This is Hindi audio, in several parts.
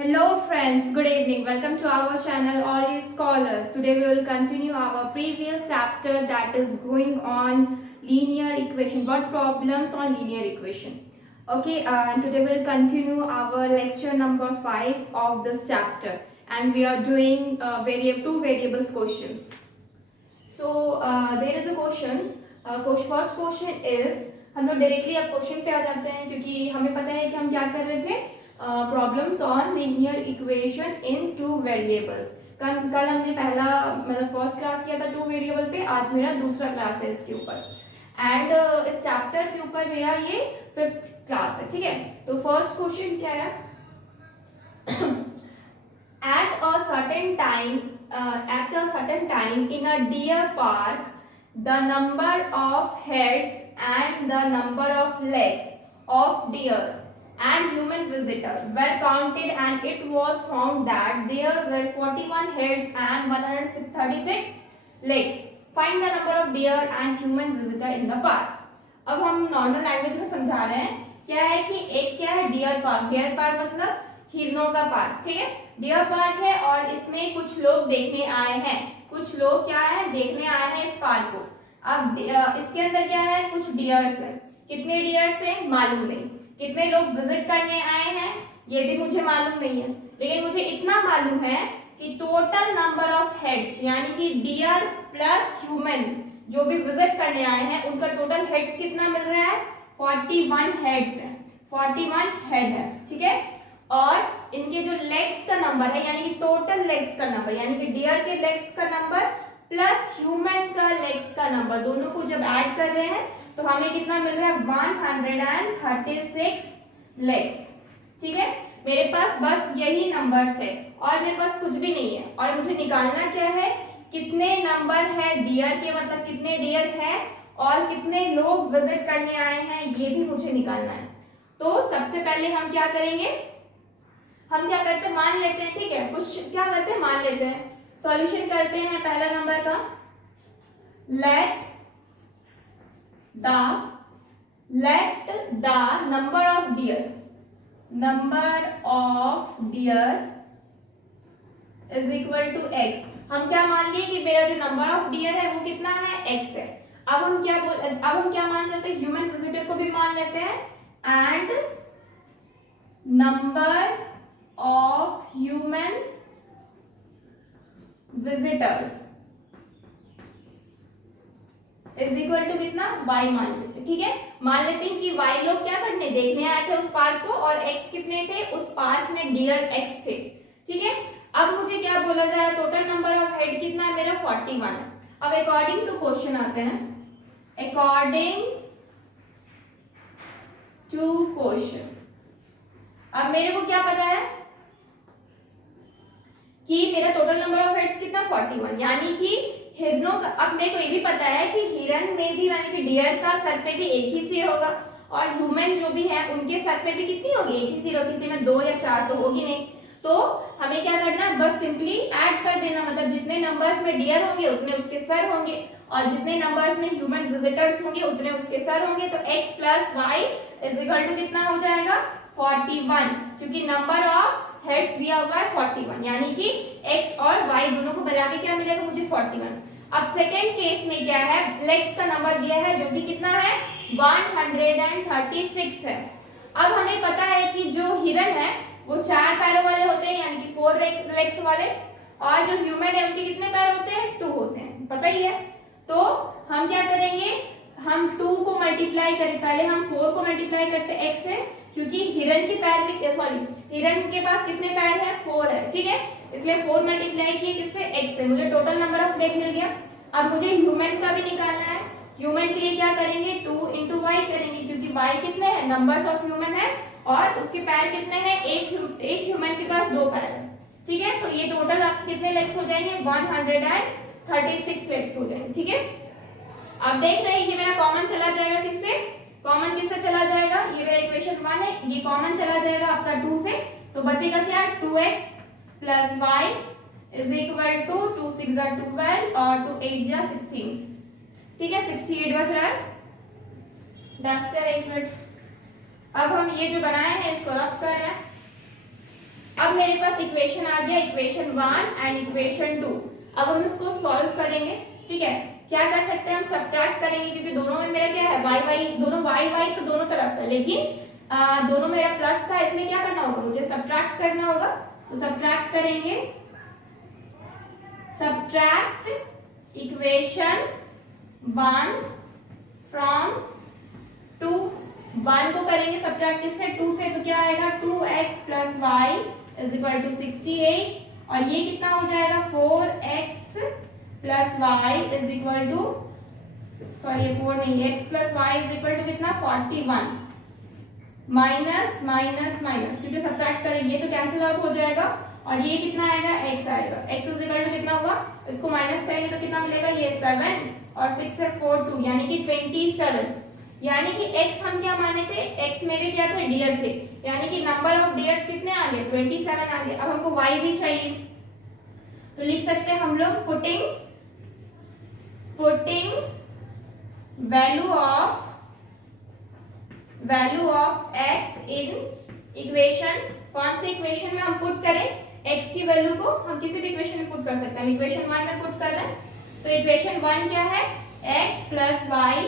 Hello friends, good evening. Welcome to our channel All is Scholars. Today we will continue our previous chapter that is going on linear equation. What problems on linear equation? Okay, and today we will continue our lecture number 5 of this chapter and we are doing two variables questions. So there is a questions. First question is हम लोग डायरेक्टली अब क्वेश्चन पे आ जाते हैं क्योंकि हमें पता है कि हम क्या कर रहे थे problems on linear equation in two variables. कल हमने पहला मतलब फर्स्ट क्लास किया था 2 वेरिएबल पे, आज मेरा दूसरा क्लास है इसके ऊपर एंड इस चैप्टर के ऊपर मेरा ये 5th क्लास है। ठीक है, तो फर्स्ट क्वेश्चन क्या है at a certain time in a deer park the number of heads and the number of legs of deer and human visitor were counted and it was found that there were 41 heads and 136 legs. Find the number of deer and human visitor in the park. अब हम नॉर्मल लैंग्वेज में समझा रहे हैं। क्या है कि एक क्या है डियर पार्क मतलब हिरनों का पार्क। ठीक है, डियर पार्क है और इसमें कुछ लोग देखने आए हैं। कुछ लोग क्या है देखने आए हैं इस पार्क को। अब इसके अंदर क्या है कुछ डियर्स है। कितने डियर्स है मालूम नहीं। कितने लोग विजिट करने आए हैं ये भी मुझे मालूम नहीं है, लेकिन मुझे इतना मालूम है कि टोटल नंबर ऑफ हेड्स यानी कि डियर प्लस ह्यूमन जो भी विजिट करने आए हैं उनका टोटल हेड्स कितना मिल रहा है 41 हेड्स है। 41 हेड है। ठीक है, और इनके जो लेग्स का नंबर है यानी कि टोटल लेग्स का नंबर यानी कि डियर के लेग्स का नंबर प्लस ह्यूमन का लेग्स का नंबर दोनों को जब ऐड कर रहे हैं तो हमें कितना मिल रहा है 136 लेग्स। ठीक है, मेरे पास बस यही नंबर्स है और मेरे पास कुछ भी नहीं है और मुझे निकालना क्या है कितने नंबर है डियर के मतलब कितने डियर है और कितने लोग विजिट करने आए हैं ये भी मुझे निकालना है। तो सबसे पहले हम क्या करेंगे, हम क्या करते हैं मान लेते हैं। ठीक है, कुछ क्या करते हैं मान लेते हैं, सॉल्यूशन करते हैं पहला नंबर का। Let the number of deer is equal to x. हम क्या मान लिए कि मेरा जो नंबर ऑफ डियर है वो कितना है एक्स है। अब हम क्या मान सकते हैं ह्यूमन विजिटर को भी मान लेते हैं and number of human visitors is equal to कितना y मान लेते हैं। ठीक है, मान लेते हैं कि y लोग क्या करने देखने आए थे उस पार्क को और x कितने थे उस पार्क में डियर x थे। ठीक है, अब मुझे क्या बोला जा रहा है टोटल नंबर ऑफ हेड कितना है मेरा 41 है। अब अकॉर्डिंग टू क्वेश्चन आते हैं। अकॉर्डिंग टू क्वेश्चन अब मेरे को क्या पता है कि मेरा टोटल नंबर ऑफ हेड्स कितना 41 यानी कि हिरनों का। अब मेरे को ये भी पता है कि हिरन में भी यानी कि डियर का सर पे भी एक ही सिर होगा और ह्यूमन जो भी है उनके सर पे भी कितनी होगी एक ही सिर होगी, किसी में 2 या 4 तो होगी नहीं। तो हमें क्या करना है बस सिंपली ऐड कर देना, मतलब जितने नंबर्स में डियर होंगे उतने उसके सर होंगे और जितने नंबर्स में ह्यूमन विजिटर्स होंगे उतने उसके सर होंगे। तो x plus y is equal to कितना हो जाएगा 41 क्योंकि नंबर ऑफ हेड्स दिया हुआ है 41 यानी कि x और y दोनों को मिला के क्या मिलेगा मुझे 41। अब सेकेंड केस में क्या है लेग्स का नंबर दिया है जो कि कितना है 136 है। अब हमें पता है कि जो हिरन है वो 4 पैरों वाले होते हैं यानी कि 4 लेग्स वाले और जो ह्यूमन है उनके कितने पैर होते हैं 2 होते हैं, पता ही है। तो हम क्या करेंगे हम 2 को मल्टीप्लाई करें, पहले हम 4 को मल्टीप्लाई करते हैं x से क्योंकि हिरन के पैर में हिरन के पास कितने पैर है 4 है। ठीक है, इसलिए 4 मल्टीप्लाई किए किससे x से, मुझे टोटल नंबर ऑफ लेग मिल गया। अब मुझे ह्यूमन का भी निकालना है। ह्यूमन के लिए क्या करेंगे 2 into y करेंगे क्योंकि y कितने हैं नंबर्स ऑफ ह्यूमन है और उसके पैर कितने हैं एक ह्यूमन के पास 2 पैर है। ठीक है, तो ये टोटल आपके कितने लेग्स हो जाएंगे 136 लेग्स हो जाएंगे। ठीक है, अब देख रहे हैं ये मेरा कॉमन चला जाएगा किससे, कॉमन किससे चला जाएगा, ये मेरा इक्वेशन 1 है ये कॉमन चला जाएगा आपका 2 से, तो बचेगा क्या 2x plus y is equal to 2 6 12 और 2 8 16। ठीक है, 68 बच रहा है। Duster 1 minute. अब हम ये जो बनाए हैं इसको रफ कर रहे हैं। अब मेरे आ गया इक्वेशन 1 एंड इक्वेशन 2। अब हम इसको सॉल्व करेंगे, ठीक है। क्या कर सकते हैं हम, सब्ट्रैक्ट करेंगे, क्योंकि दोनों में मेरा क्या है y y, दोनों y y तो दोनों तरफ है, लेकिन दोनों मेरा प्लस था, इसलिए क्या करना होगा, मुझे सब्ट्रैक्ट करना होगा। तो सब्ट्रैक्ट करेंगे, सब्ट्रैक्ट इक्वेशन 1 फ्रॉम 2। 1 को करेंगे सब्ट्रैक्ट किससे, 2 से, तो क्या आएगा 2x plus y is equal to 68, और ये कितना हो जाएगा 4x plus y is equal to, sorry ये 4 नहीं, x plus y is equal to कितना 41, माइनस माइनस माइनस, क्योंकि सब्ट्रैक्ट करेंगे तो कैंसिल आउट हो जाएगा, और ये कितना आएगा x आएगा, x इज इक्वल टू कितना हुआ, इसको माइनस करेंगे तो कितना मिलेगा, ये 7 और 6 से 4 2, यानी कि 27। यानी कि x हम क्या माने थे, x मेरे क्या थे, डियर थे, यानी कि नंबर ऑफ डियर्स कितने आ गए 27 आ गए। अब हमको y भी चाहिए, तो लिख सकते हैं हम लोग putting value of x in equation, कौन से इक्वेशन में हम पुट करें, x की वैल्यू को हम किसी भी इक्वेशन में पुट कर सकते हैं, हम इक्वेशन 1 में पुट कर रहे हैं। तो इक्वेशन 1 क्या है, x plus y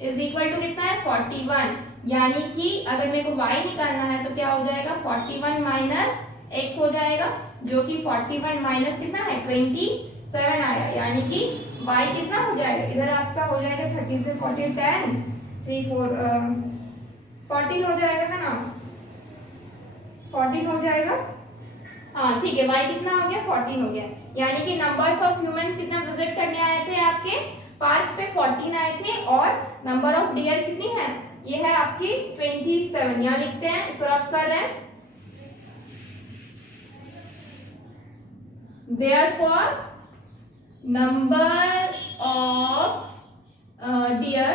is equal to कितना है 41, यानी कि अगर मेरे को y निकालना है तो क्या हो जाएगा 41 माइनस x हो जाएगा, जो कि 41 माइनस कितना है 27 आया, यानी कि y कितना हो जाएगा, इधर आपका हो जाएगा 30 से 40 10 3 4 14 हो जाएगा, है ना 14 हो जाएगा, हाँ ठीक है, y कितना हो गया 14 हो गया, यानी कि नंबर्स ऑफ ह्यूमंस कितना विजिट करने आए थे आपके पार्क पे 14 आए थे, और नंबर ऑफ डियर कितनी है, ये है आपकी 27, यहाँ लिखते हैं, इसको रफ कर रहे हैं। Therefore नंबर ऑफ डियर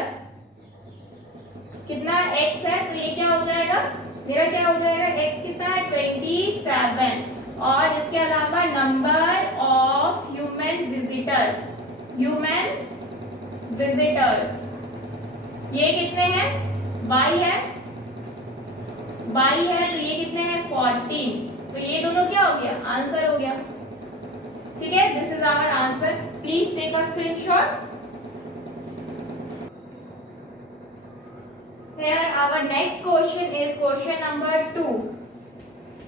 कितना x है, तो ये क्या हो जाएगा, मेरा क्या हो जाएगा, x कितना है 27, और इसके अलावा नंबर ऑफ ह्यूमन विजिटर ये कितने हैं, y है, तो ये कितने हैं 14, तो ये दोनों क्या हो गया, आंसर हो गया, ठीक है। This is our answer, please take a screenshot. Here our next question is question number 2.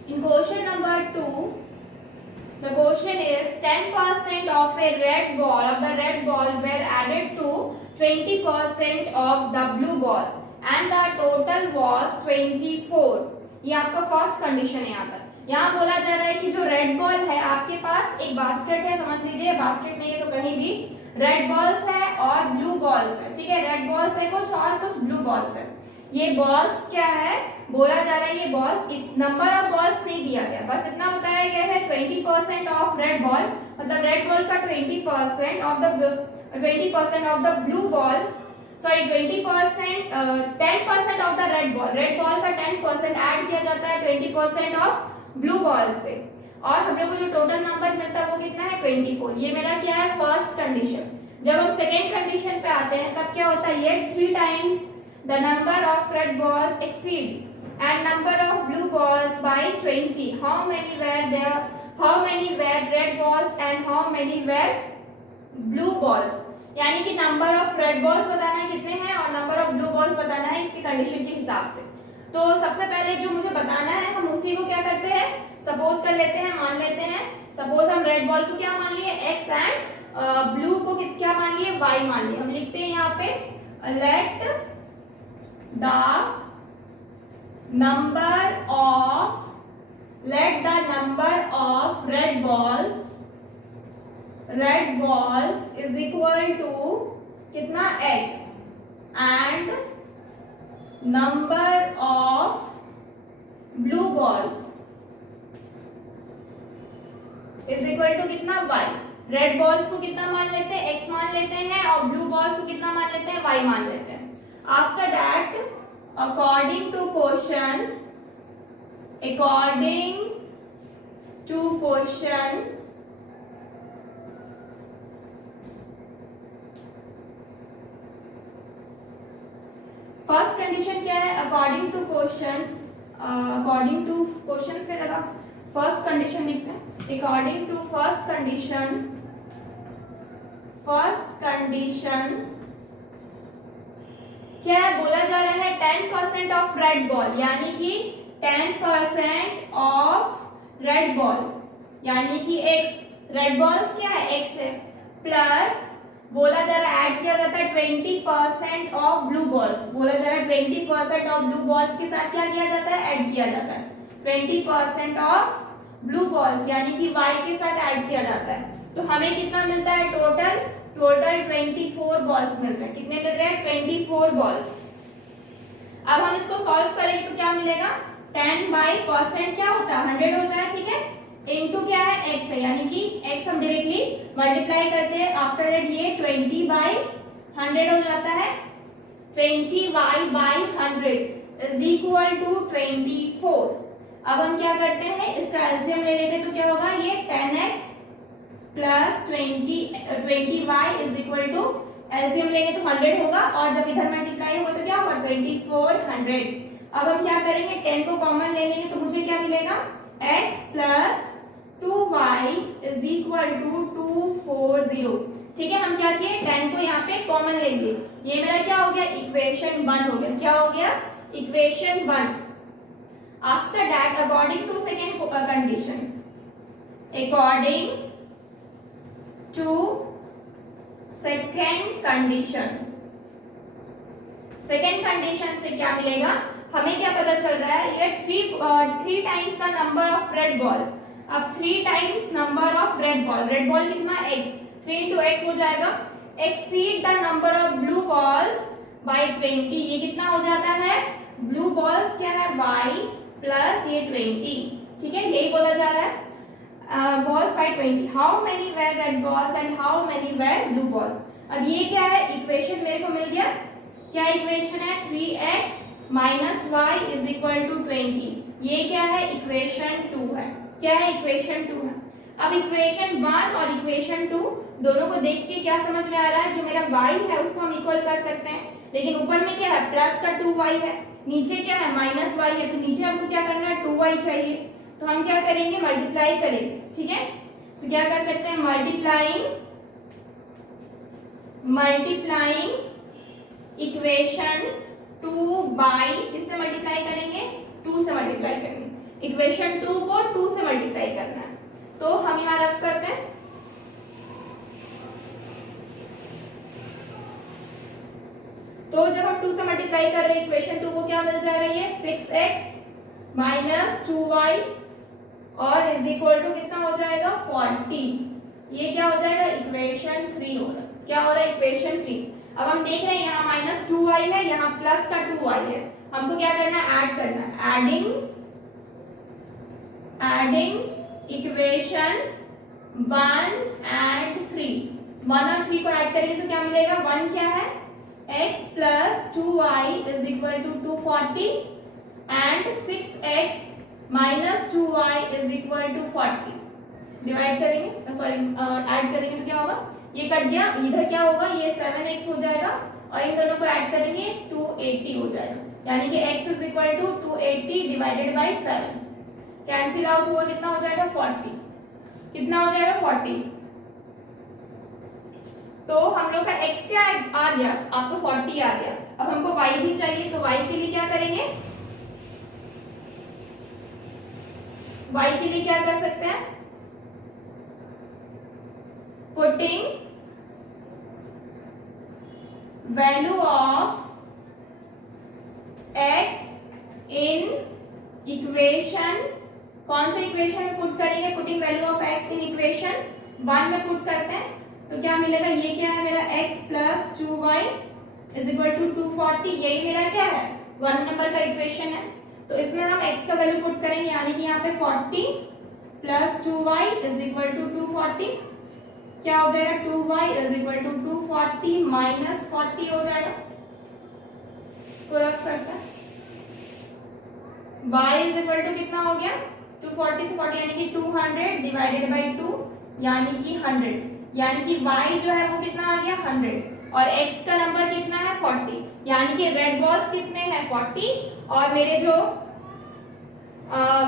In question number 2, the question is 10% of a red ball were added to 20% of the blue ball and the total was 24. ये आपका फर्स्ट कंडीशन है। यहाँ बोला जा रहा है कि जो रेड बॉल है आपके पास, एक बास्केट है, समझ लीजिए बास्केट नहीं है तो कहीं भी रेड बॉल्स है और ब्लू बॉल्स है, ठीक है, रेड बॉल्स है कुछ और कुछ ब्लू बॉल्स है। ये बॉल्स क्या है, बोला जा रहा है ये बॉल्स, नंबर ऑफ बॉल्स नहीं दिया गया, बस इतना बताया गया है 20% ऑफ रेड बॉल, मतलब रेड बॉल का 20% of the blue ball, sorry 20% 10% of the red ball का 10% ऐड किया जाता है 20% ऑफ ब्लू बॉल से, और हम लोग को जो टोटल नंबर मिलता है वो कितना है 24। ये मेरा क्या है फर्स्ट कंडीशन। जब हम सेकेंड कंडीशन पे आते हैं तब क्या होता है, ये 3 times the number of red balls exceed and number of blue balls by 20. How many were there? How many were red balls and how many were blue balls? यानी कि नंबर ऑफ रेड बॉल्स बताना है कितने हैं और नंबर ऑफ ब्लू बॉल्स बताना है इसकी कंडीशन के हिसाब से। तो सबसे पहले जो मुझे बताना है हम उसी को क्या करते हैं, सपोज कर लेते हैं, मान लेते हैं, सपोज हम रेड बॉल को क्या मान लिए x एंड ब्लू को क्या मान लिए y मान लिए। हम लिखते हैं यहाँ पे late the number of red balls is equal to कितना x and number of blue balls is equal to कितना y। रेड बॉल्स को कितना मान लेते हैं x मान लेते हैं और ब्लू बॉल्स को कितना मान लेते हैं y मान लेते हैं। After that, according to question, first condition क्या है, अकॉर्डिंग टू क्वेश्चन से लगा फर्स्ट कंडीशन लिखते हैं. अकॉर्डिंग टू फर्स्ट कंडीशन क्या है, बोला जा रहा है 10% ऑफ रेड बॉल, यानी कि 10% ऑफ रेड बॉल, यानी कि x, रेड बॉल्स क्या है, x है, प्लस बोला जा रहा है ऐड किया जाता है 20% ऑफ ब्लू बॉल्स, बोला जा रहा है 20% ऑफ ब्लू बॉल्स के साथ क्या किया जाता है, ऐड किया जाता है 20% ऑफ ब्लू बॉल्स, यानी कि y के साथ ऐड किया जाता है. तो हमें कितना मिलता है, टोटल 24 बॉल्स मिल रहे हैं. कितने मिल रहे हैं, 24 बॉल्स. अब हम इसको सॉल्व करेंगे तो क्या मिलेगा, 10/% क्या होता है, 100 होता है, ठीक है, इनटू क्या है, x है, यानी कि x हम डायरेक्टली मल्टीप्लाई करते हैं, आफ्टर दैट ये 20/100 हो जाता है. 20y/100 is equal to 24. अब हम क्या करते हैं, इसका एलसीएम ले लेंगे तो क्या होगा, ये 10x plus 20y is equal to, LCM लेंगे तो 100 होगा, और जब इधर मल्टीप्लाई होगा तो क्या होगा, 2400. अब हम क्या करेंगे, 10 को कॉमन ले लेंगे तो मुझे क्या मिलेगा, x plus 2y is equal to 240. ठीक है, हम क्या किए, 10 को यहाँ पे कॉमन लेंगे, ये मेरा क्या हो गया, इक्वेशन 1 हो गया. क्या हो गया, equation 1. After that according to second condition, according to second condition से क्या मिलेगा, हमें क्या पता चल रहा है, ये 3 times the number of red balls. अब 3 times number of red ball कितना, x, 3 into x हो जाएगा, exceed the number of blue balls by 20. ये कितना हो जाता है, ब्लू बॉल्स क्या है, y प्लस ये 20. ठीक है, यही बोला जा रहा है, balls by 20. How many were red balls and how many were blue balls? अब ये क्या है, इक्वेशन मेरे को मिल गया. क्या इक्वेशन है, 3x minus y is equal to 20. ये क्या है, इक्वेशन 2 है. क्या है, इक्वेशन 2 है. अब इक्वेशन 1 और इक्वेशन 2 दोनों को देख के क्या समझ में आ रहा है, जो मेरा y है उसको हम इक्वल कर सकते हैं, लेकिन ऊपर में क्या है, प्लस का 2y है, नीचे क्या है, माइनस y है, तो नीचे हमको क्या करना है, 2y चाहिए. तो हम क्या करेंगे, मल्टीप्लाई करेंगे. ठीक है, तो क्या कर सकते हैं, मल्टीप्लाइंग इक्वेशन 2 बाई, किससे मल्टीप्लाई करेंगे, 2 से मल्टीप्लाई करेंगे. इक्वेशन 2 को 2 से मल्टीप्लाई करना है, तो हम यहां रख करते हैं. तो जब हम 2 से मल्टीप्लाई कर रहे हैं इक्वेशन 2 को क्या मिल जाएगा, ये 6x माइनस 2y और इज इक्वल टू कितना हो जाएगा, 40. ये क्या हो जाएगा, इक्वेशन 3 होगा. क्या हो रहा है, इक्वेशन 3. अब हम देख रहे हैं यहाँ माइनस 2y है, यहाँ प्लस का 2y है, हमको क्या करना है, ऐड करना है. Adding equation 1 and 3. 1 और 3 को ऐड करेंगे तो क्या मिलेगा, 1 क्या है, x plus 2y is equal to 240 and 6x minus 2y is equal to 40. Divide करेंगे, सॉरी ऐड करेंगे तो क्या होगा, ये कट गया, इधर क्या होगा, ये 7x हो जाएगा, और इन दोनों को ऐड करेंगे 280 हो जाएगा, यानी कि x is equal to 280 divided by 7. Cancel out हुआ, कितना हो जाएगा, 40. कितना हो जाएगा, 40. तो हम लोग का x क्या आ गया, आपको 40 आ गया. अब हमको y भी चाहिए, तो y के लिए क्या करेंगे, y के लिए क्या कर सकते हैं, putting value of x in equation, कौन सा इक्वेशन में पुट करेंगे, putting value of x in equation 1 में पुट करते हैं तो क्या मिलेगा, ये क्या है मेरा, x plus 2y is equal to 240. यही मेरा क्या है, 1 नंबर का इक्वेशन है. तो इसमें हम x का वैल्यू पुट करेंगे, यानी कि यहाँ पे 40 plus 2y is equal to 240. क्या हो जाएगा, 2y is equal to 240 minus 40 हो जाएगा. इसको रफ करते हैं, y इज इक्वल टू कितना हो गया, 240 से 40 यानी कि 200 डिवाइडेड बाई 2 यानी कि 100, यानी कि y जो है वो कितना आ गया, 100, और x का नंबर कितना है, 40, यानी कि रेड बॉल्स कितने हैं, 40, और मेरे जो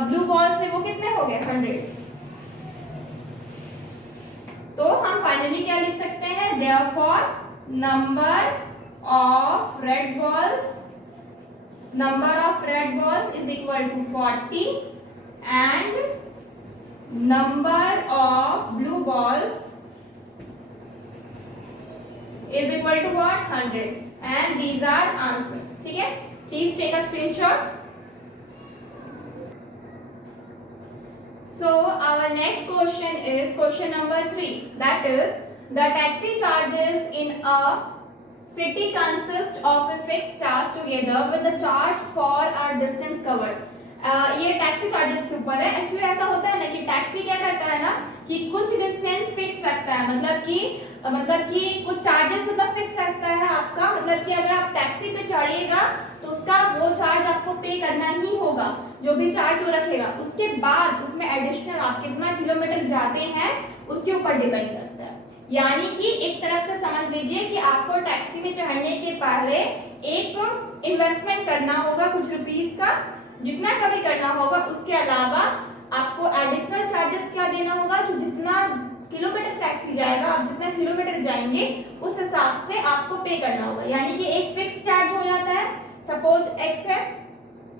ब्लू बॉल से वो कितने हो गए 100। तो हम फाइनली क्या लिख सकते हैं, therefore number of red balls is equal to 40 and number of blue balls is equal to what 100 and these are answers. ठीक है, please take a screenshot. So our next question is question number 3, that is the taxi charges in a city consist of a fixed charge together with the charge for a distance covered। ये टैक्सी चार्जेस के ऊपर है। एक्चुअली ऐसा होता है ना कि टैक्सी क्या करता है ना कि कुछ डिस्टेंस फिक्स रखता है, मतलब कि कुछ चार्जेस मतलब फिक्स रखता है आपका, मतलब कि अगर आप टैक्सी पे चढ़िएगा तो उसका वो चार्ज आपको पे करना ही होगा, जो भी चार्ज वो रखेगा। उसके बाद उसमें एडिशनल आप कितना किलोमीटर जाते हैं उसके ऊपर डिपेंड करता है। यानी कि एक तरफ से समझ लीजिए कि आपको टैक्सी में चढ़ने के पहले एक इन्वेस्टमेंट करना होगा कुछ रुपीस का, जितना कभी करना होगा। उसके अलावा आपको एडिशनल चार्जेस क्या देना होगा कि जितना किलोमीटर टैक्सी जाएगा, आप जितना किलोमीटर जाएंगे उस हिसाब से आपको पे करना होगा। यानी कि एक फिक्स चार्ज हो जाता है, सपोज x है,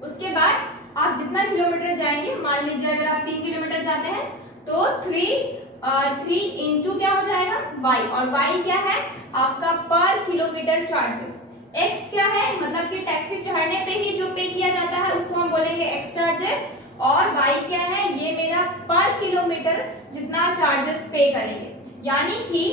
उसके बाद आप जितना किलोमीटर जाएंगे, मान लीजिए अगर आप 3 किलोमीटर जाते हैं तो 3 इंटू क्या हो जाएगा y, और y क्या है आपका पर किलोमीटर चार्जेस। x क्या है, मतलब कि टैक्सी चढ़ने पे ही जो पे किया जाता है उसको हम बोलेंगे x चार्जेस, और y क्या है, ये मेरा पर किलोमीटर जितना चार्जेस पे करेंगे। यानी कि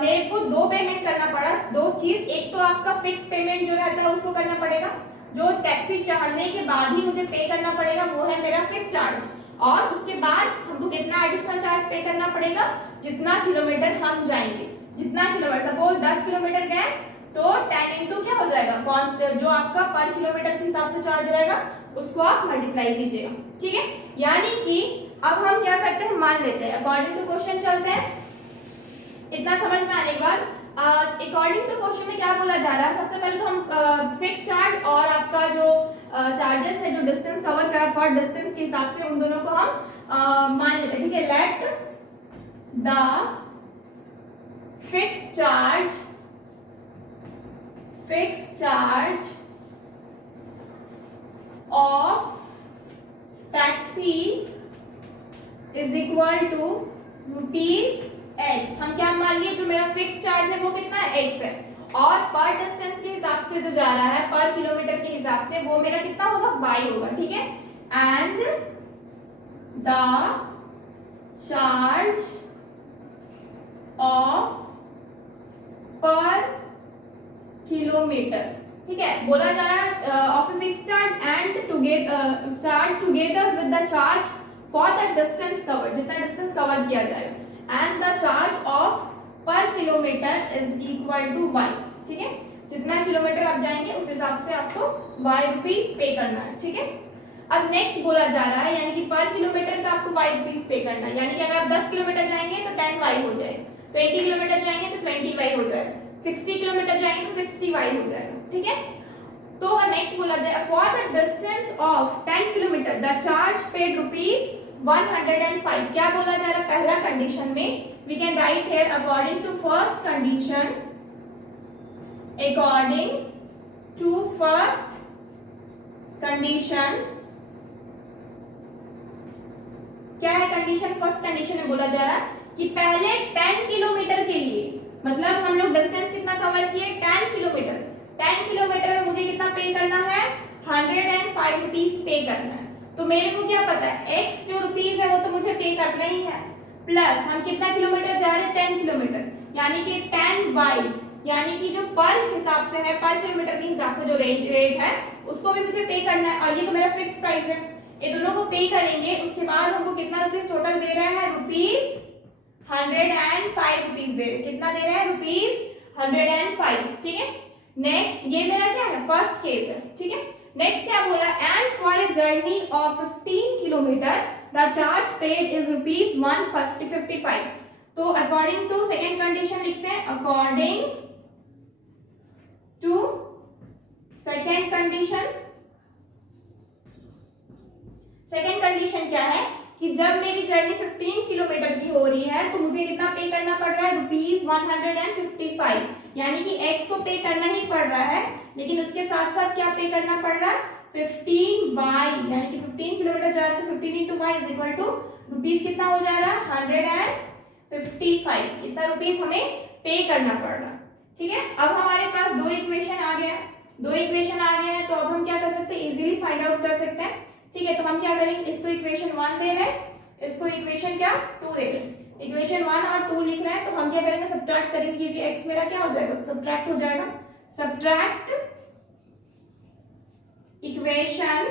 मेरे को दो पेमेंट करना पड़ा, दो चीज। एक तो आपका फिक्स पेमेंट जो रहता है उसको करना पड़ेगा, जो टैक्सी चढ़ने के बाद ही मुझे पे करना पड़ेगा, वो है मेरा फिक्स चार्ज। और उसके बाद हमको कितना एडिशनल चार्ज पे करना पड़ेगा, जितना किलोमीटर हम जाएंगे। जितना किलोमीटर, सपोज 10 किलोमीटर गए तो 10 इंटू क्या हो जाएगा, जो आपका पर किलोमीटर के हिसाब से चार्ज रहेगा उसको आप मल्टीप्लाई कीजिएगा। ठीक है, यानी कि अब हम क्या करते हैं, मान लेते हैं अकॉर्डिंग टू क्वेश्चन चलते हैं। इतना समझ में आने के बाद अकॉर्डिंग टू क्वेश्चन में क्या बोला जा रहा है, सबसे पहले तो हम फिक्स चार्ज और आपका जो चार्जेस है, जो डिस्टेंस कवर करा पर डिस्टेंस के हिसाब से, उन दोनों को हम मान लेते हैं। ठीक है, let the fix charge of taxi is equal to rupees x। हम क्या मान लिए, जो मेरा फिक्स चार्ज है वो कितना है x है, और पर डिस्टेंस के हिसाब से जो जा रहा है, पर किलोमीटर के हिसाब से, वो मेरा कितना होगा y होगा। ठीक है, and the charge of per kilometre, ठीक है, बोला जा रहा है of a fix charge and together with the charge for the distance cover, जितना डिस्टेंस कवर किया जाएगा, and the charge of per kilometre is equal to y। ठीक है, जितना किलोमीटर आप जाएंगे उस हिसाब से आपको y रुपीस पे करना है। ठीक है, अब नेक्स्ट बोला जा रहा है, यानी कि पर किलोमीटर का आपको y रुपीस पे करना है। यानी कि अगर आप 10 किलोमीटर जाएंगे तो 10y हो जाएगा, 20 किलोमीटर जाएंगे तो 20y हो जाएगा, 60 किलोमीटर जाएंगे तो 60y हो जाएगा। ठीक है, तो नेक्स्ट बोला जाए for the distance of 10 kilometre the charge paid rupees 105। क्या बोला जा रहा है, पहला कंडीशन में we can write here according to first condition, according to first condition, क्या है कंडीशन, फर्स्ट कंडीशन में बोला जा रहा है कि पहले 10 किलोमीटर के लिए, मतलब हम लोग डिस्टेंस कितना कवर किए 10 किलोमीटर, 10 किलोमीटर में मुझे कितना पे करना है 105 रुपीस पे करना है। तो मेरे को क्या पता है x जो रुपीस है वो तो मुझे पे करना ही है, प्लस हम कितना किलोमीटर जा रहे हैं 10 किलोमीटर, यानी कि 10y, यानी कि जो पर हिसाब से है, पर किलोमीटर के हिसाब से जो रेट है उसको भी मुझे पे करना है, और ये तो मेरा फिक्स प्राइस है। ये दोनों को पे करेंगे, उसके बाद हमको कितना रुपीस टोटल दे रहा है, रुपीस 105 रुपीस दे रहे, कितना दे रहा है रुपीस 105। ठीक है, नेक्स्ट ये मेरा क्या है फर्स्ट केस है। ठीक है, नेक्स्ट क्या बोला, and for a journey of 15 kilometre the charge paid is rupees 155। तो अकॉर्डिंग टू सेकेंड कंडीशन लिखते हैं, according to second condition, second condition क्या है कि जब मेरी जर्नी 15 किलोमीटर की हो रही है तो मुझे कितना पे करना पड़ रहा है, ₹155, यानी कि x तो पे करना ही पड़ रहा है, लेकिन उसके साथ साथ क्या पे करना पड़ रहा है, 15y, यानी कि 15 किलोमीटर जा रहा है तो 15 into y is equal to rupees कितना हो जा रहा है, 155, इतना रुपीज हमें पे करना पड़ रहा है। ठीक है, अब हमारे पास दो इक्वेशन आ गए हैं, तो अब हम क्या कर सकते हैं, इजीली फाइंड आउट कर सकते हैं। ठीक है, तो हम क्या करेंगे, इसको इक्वेशन 1 दे रहे हैं, इसको इक्वेशन क्या 2 दे रहे हैं, इक्वेशन 1 और 2 लिख रहे हैं, तो हम क्या करेंगे, सब्ट्रैक्ट करेंगे, क्योंकि x मेरा क्या हो जाएगा, सब्ट्रैक्ट हो जाएगा। Subtract equation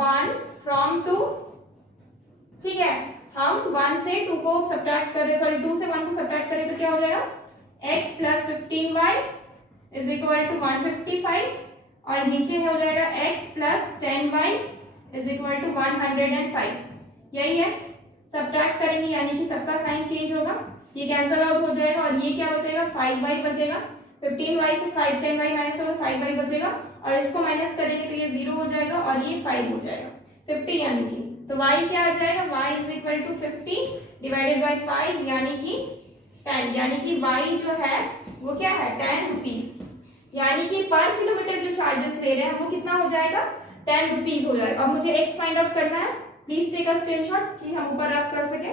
1 from 2। ठीक है, हम 1 से 2 को सब्ट्रैक्ट करें, सॉरी 2 से 1 को सब्ट्रैक्ट करें तो क्या हो जाएगा, x plus 15y is equal to 155, और नीचे हो जाएगा x plus 10y is equal to 105। यही है, सब्ट्रैक्ट करेंगे यानी कि सबका साइन चेंज होगा, ये कैंसल आउट हो जाएगा और ये क्या बचेगा, 5y बचेगा, 15y से 10y माइनस होगा, 5y बचेगा, और इसको माइनस करेंगे तो ये 0 हो जाएगा और ये 5 हो जाएगा, 50 यानी कि, तो y क्या आ जाएगा, y is equal to 50 divided by 5 यानी कि 10, यानी कि y जो है वो क्या है, 10 रुपीज, यानी कि पर किलोमीटर जो चार्जेस ले रहे हैं वो कितना हो जाएगा, 10 रुपीज हो जाएगा। अब मुझे x फाइंड आउट करना है, प्लीज टेक अ स्क्रीनशॉट कि हम ऊपर रफ कर सके।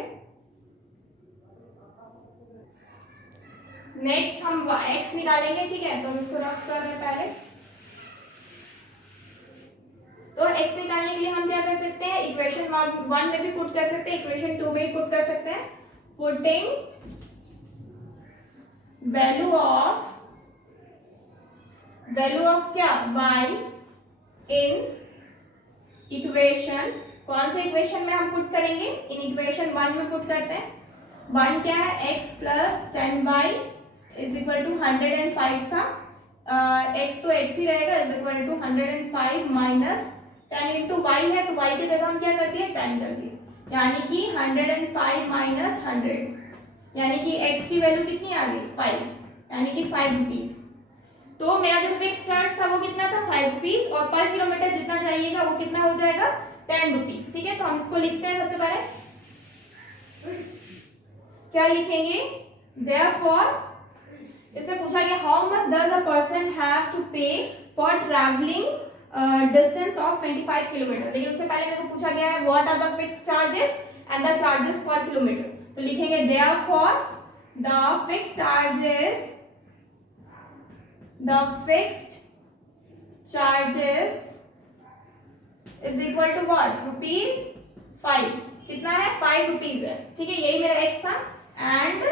नेक्स्ट हम x निकालेंगे, ठीक है, तो हम इसको रफ कर रहे हैं पहले। तो x निकालने के लिए हम क्या कर सकते हैं, इक्वेशन 1 में भी पुट कर सकते हैं, इक्वेशन 2 में भी पुट कर सकते हैं। पुटिंग वैल्यू ऑफ क्या, y इन इक्वेशन, कौन से इक्वेशन में हम पुट करेंगे, इन इक्वेशन 1 में पुट करते हैं। 1 क्या है, x plus 10y is equal to 105 था, x तो x ही रहेगा, is equal to 105 minus 10 into y है, तो y की जगह हम क्या कर दिए, 10 कर दिए, यानी कि 105 माइनस 100, यानी कि x की वैल्यू कितनी आ गई, 5, यानी कि 5 रुपीज। तो मेरा जो फिक्स चार्ज था वो कितना था, 5 रुपीज, और पर किलोमीटर जितना चाहिएगा वो कितना हो जाएगा, 10 रुपीज। ठीक है, तो हम इसको लिखते हैं, सबसे पहले क्या लिखेंगे, देयरफॉर, इससे पूछा गया how much does a person have to pay for travelling distance of 25 kilometre, लेकिन उससे पहले मेरे को पूछा गया है what are the fixed charges and the charges per kilometre, तो लिखेंगे therefore the fixed charges is equal to what, ₹5, कितना है, 5 रुपीज है। ठीक है, यही मेरा x था, एंड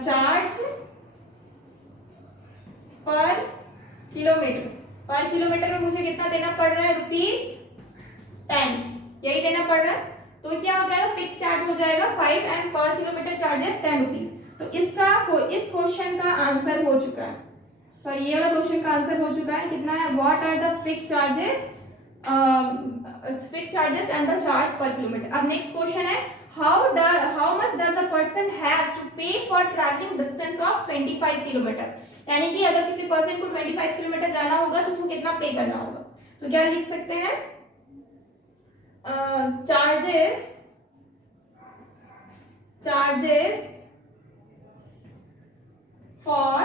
चार्ज पर किलोमीटर में मुझे कितना देना पड़ रहा है, ₹10, यही देना पड़ रहा है। तो क्या हो जाएगा, फिक्स चार्ज हो जाएगा 5 एंड पर किलोमीटर चार्जेस 10 रुपीज। तो इस क्वेश्चन का आंसर हो चुका है, सॉरी ये वाला क्वेश्चन का आंसर हो चुका है, कितना है, what are the fix charges and the charge per kilometre. अब नेक्स्ट क्वेश्चन है, how much does a person have to pay for travelling distance of 25 kilometre, यानी कि अगर किसी पर्सन को 25 किलोमीटर जाना होगा तो उसको कितना पे करना होगा। तो क्या लिख सकते हैं, charges for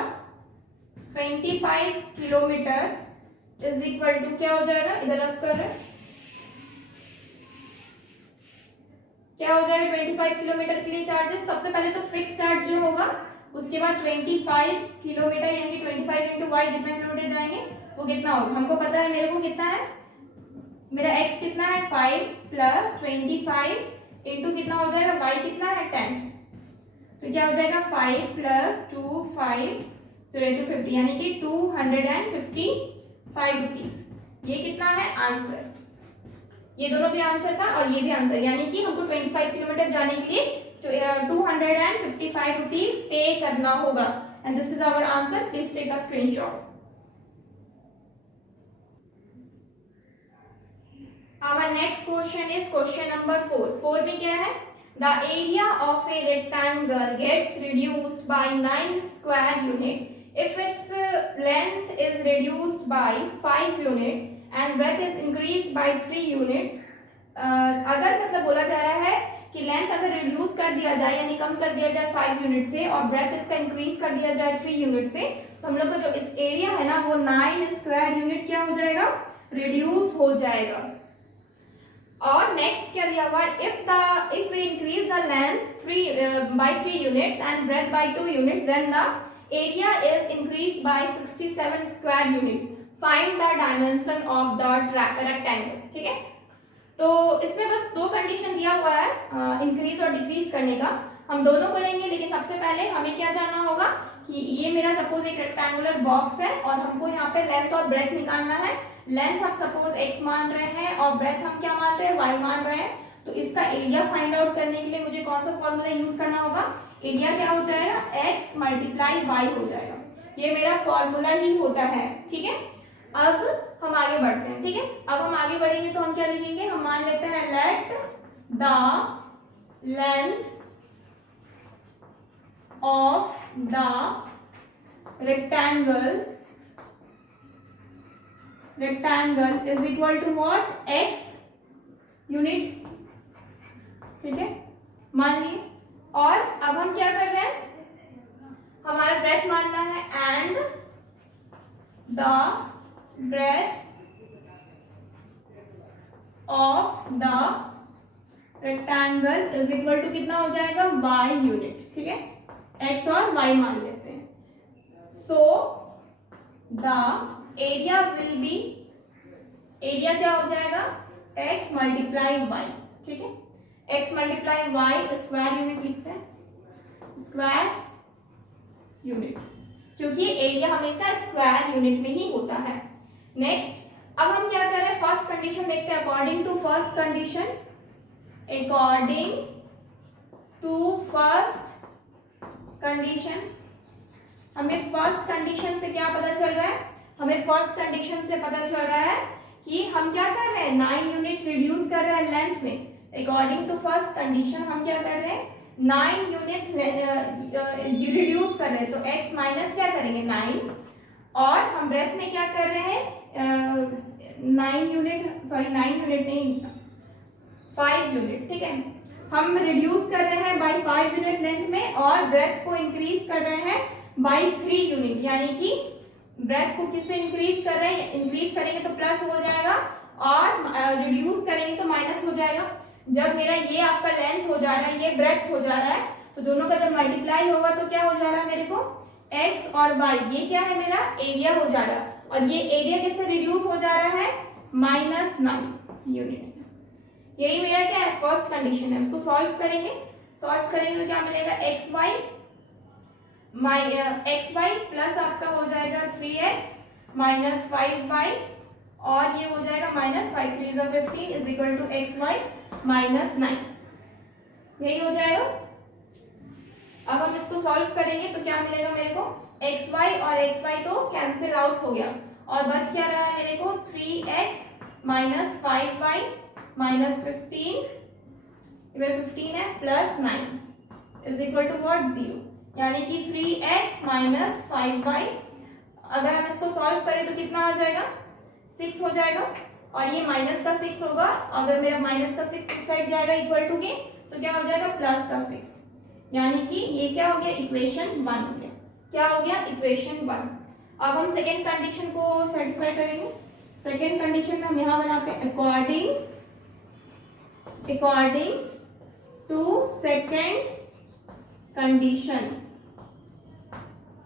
25 kilometre is equal to, क्या हो जाएगा, इधर रफ कर रहे हैं, क्या हो जाएगा 25 किलोमीटर के लिए चार्जेस, सबसे पहले तो फिक्स चार्ज जो होगा, उसके बाद 25 किलोमीटर यानी 25 इंटू वाई, जितना किलोमीटर जाएंगे वो कितना होगा, हमको पता है, मेरे को कितना है, मेरा x कितना है 5 प्लस 25 इंटू कितना हो जाएगा, y कितना है 10, तो क्या हो जाएगा 5 प्लस 2 5 50, यानी कि 255 रुपीज। ये कितना है आंसर, ये दोनों भी आंसर था और ये भी आंसर, यानी कि हमको 25 किलोमीटर जाने के लिए 255 रुपीज पे करना होगा, and this is our answer, please take a screenshot. Our next question is question number 4. 4 में क्या है, the area of a rectangle gets reduced by 9 square unit if its length is reduced by 5 unit and breadth is increased by 3 units. अगर मतलब बोला जा रहा है कि लेंथ अगर रिड्यूस कर दिया जाए यानी कम कर दिया जाए 5 यूनिट से और ब्रेथ इसका इंक्रीज कर दिया जाए 3 यूनिट से, तो हम लोग का जो इस एरिया है ना वो 9 स्क्वायर यूनिट क्या हो जाएगा, रिड्यूस हो जाएगा. और नेक्स्ट क्या दिया हुआ है, if we increase the length by 3 units and breadth by 2 units, then the area is increased by 67 square unit. Find the dimension of the rectangle. ठीक है, तो इसमें बस 2 कंडीशन दिया हुआ है इंक्रीज और डिक्रीज करने का. हम दोनों को लेंगे, लेकिन सबसे पहले हमें क्या जानना होगा कि ये मेरा सपोज एक रेक्टेंगुलर बॉक्स है और हमको यहाँ पे लेंथ और ब्रेथ निकालना है. लेंथ हम सपोज x मान रहे हैं और ब्रेथ हम क्या मान रहे हैं, y मान रहे हैं. तो इसका एरिया फाइंड आउट करने के लिए मुझे कौन सा फॉर्मूला यूज करना होगा, एरिया क्या हो जाएगा, x मल्टीप्लाई y हो जाएगा. ये मेरा फॉर्मूला ही होता है. ठीक है, अब हम आगे बढ़ते हैं. ठीक है, अब हम आगे बढ़ेंगे तो हम क्या लिखेंगे, हम मान लेते हैं let the length of the rectangle is equal to what, x unit. ठीक है, मान लिए. और अब हम क्या कर रहे हैं, हमारा ब्रेथ मानना है and the breadth of the rectangle is equal to कितना हो जाएगा, y यूनिट. ठीक है, x और y मान लेते हैं. So the area will be, area क्या हो जाएगा, x मल्टीप्लाई y. ठीक है, x multiply y square unit लिखते हैं, स्क्वायर यूनिट, क्योंकि एरिया हमेशा स्क्वायर यूनिट में ही होता है. नेक्स्ट, अब हम क्या कर रहे हैं, फर्स्ट कंडीशन देखते हैं. अकॉर्डिंग टू फर्स्ट कंडीशन, हमें फर्स्ट कंडीशन से क्या पता चल रहा है, हमें फर्स्ट कंडीशन से पता चल रहा है कि हम क्या कर रहे हैं, 9 यूनिट रिड्यूस कर रहे हैं लेंथ में. अकॉर्डिंग टू फर्स्ट कंडीशन हम क्या कर रहे हैं, 9 यूनिट रिड्यूस कर रहे हैं. तो x माइनस क्या करेंगे, 9. और हम ब्रेथ में क्या कर रहे हैं, 9 यूनिट नहीं, 5 यूनिट. ठीक है, हम रिड्यूस कर रहे हैं बाय 5 यूनिट लेंथ में और ब्रेथ को इंक्रीज कर रहे हैं बाय 3 यूनिट. यानी कि ब्रेथ को किससे इंक्रीज कर रहे हैं, इंक्रीज करेंगे तो प्लस हो जाएगा और रिड्यूस करेंगे तो माइनस हो जाएगा. जब मेरा ये आपका लेंथ हो जा रहा है, ये ब्रेथ हो जा रहा है, तो दोनों का जब मल्टीप्लाई होगा तो क्या हो जा रहा है मेरे को, x और y. ये क्या है, मेरा एरिया हो जा रहा है. और ये एरिया किससे रिड्यूस हो जा रहा है, -9 यूनिट से. यही मेरा क्या है, फर्स्ट कंडीशन है. इसको सॉल्व करेंगे तो क्या मिलेगा, xy प्लस आपका हो जाएगा 3x माइनस 5y और ये हो जाएगा -5 3 15 इज इक्वल टू xy -9. यही हो जाएगा. अब हम इसको सॉल्व करेंगे तो क्या मिलेगा मेरे को, xy और xy तो कैंसिल आउट हो गया और बच क्या रहा है मेरे को, 3x माइनस 5y माइनस 15, इधर 15 है, plus 9 is equal to what, 0. यानी कि 3x माइनस 5y. अगर हम इसको सॉल्व करें तो कितना आ जाएगा, 6 हो जाएगा. और ये माइनस का 6 होगा, अगर मेरा माइनस का 6 इस साइड जाएगा इक्वल टू के, तो क्या हो जाएगा, प्लस का 6. यानी कि ये क्या हो गया, इक्वेशन 1 हो गया. क्या हो गया, इक्वेशन 1. अब हम सेकेंड कंडीशन को सेटिस्फाई करेंगे. सेकेंड कंडीशन में हम यहाँ बनाते हैं according to second condition.